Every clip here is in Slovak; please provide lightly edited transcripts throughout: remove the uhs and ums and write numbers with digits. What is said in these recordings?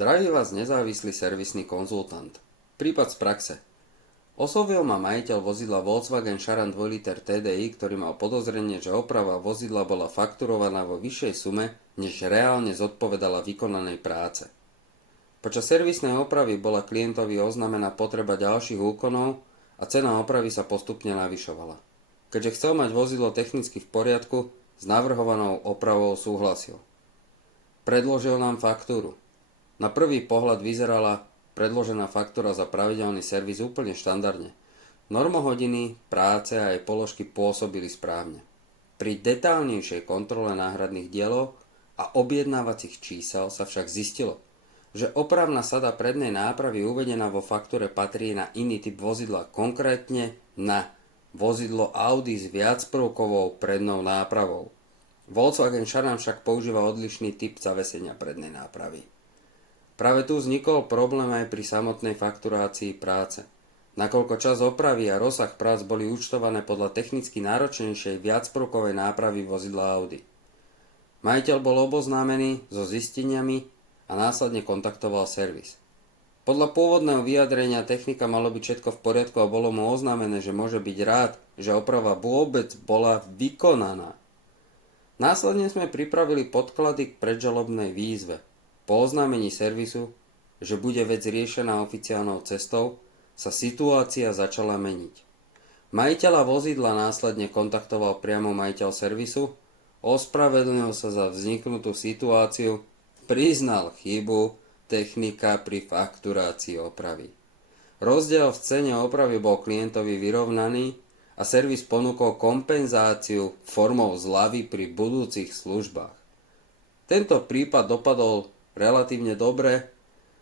Zdraví vás nezávislý servisný konzultant. Prípad z praxe. Oslovil ma majiteľ vozidla Volkswagen Charan 2 liter TDI, ktorý mal podozrenie, že oprava vozidla bola fakturovaná vo vyššej sume, než reálne zodpovedala vykonanej práce. Počas servisnej opravy bola klientovi oznámená potreba ďalších úkonov a cena opravy sa postupne navyšovala. Keďže chcel mať vozidlo technicky v poriadku, s navrhovanou opravou súhlasil. Predložil nám faktúru. Na prvý pohľad vyzerala predložená faktúra za pravidelný servis úplne štandardne. Normohodiny, práce a aj položky pôsobili správne. Pri detailnejšej kontrole náhradných dielov a objednávacích čísel sa však zistilo, že opravná sada prednej nápravy uvedená vo faktúre patrí na iný typ vozidla, konkrétne na vozidlo Audi s viacprvkovou prednou nápravou. Volkswagen Charan však používa odlišný typ zavesenia prednej nápravy. Práve tu vznikol problém aj pri samotnej fakturácii práce. Nakoľko čas opravy a rozsah prác boli účtované podľa technicky náročnejšej viacprvkovej nápravy vozidla Audi. Majiteľ bol oboznámený so zisteniami a následne kontaktoval servis. Podľa pôvodného vyjadrenia technika malo byť všetko v poriadku a bolo mu oznámené, že môže byť rád, že oprava vôbec bola vykonaná. Následne sme pripravili podklady k predžalobnej výzve. Po oznámení servisu, že bude vec riešená oficiálnou cestou, sa situácia začala meniť. Majiteľa vozidla následne kontaktoval priamo majiteľ servisu, ospravedlnil sa za vzniknutú situáciu, priznal chybu technika pri fakturácii opravy. Rozdiel v cene opravy bol klientovi vyrovnaný a servis ponúkol kompenzáciu formou zľavy pri budúcich službách. Tento prípad dopadol relatívne dobre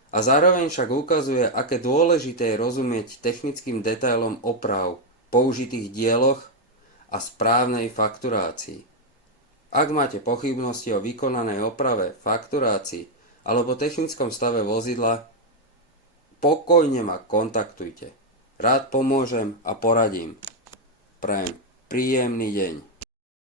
a zároveň však ukazuje, aké dôležité je rozumieť technickým detailom oprav, použitých dieloch a správnej fakturácii. Ak máte pochybnosti o vykonanej oprave, fakturácii alebo technickom stave vozidla, pokojne ma kontaktujte. Rád pomôžem a poradím. Prajem príjemný deň.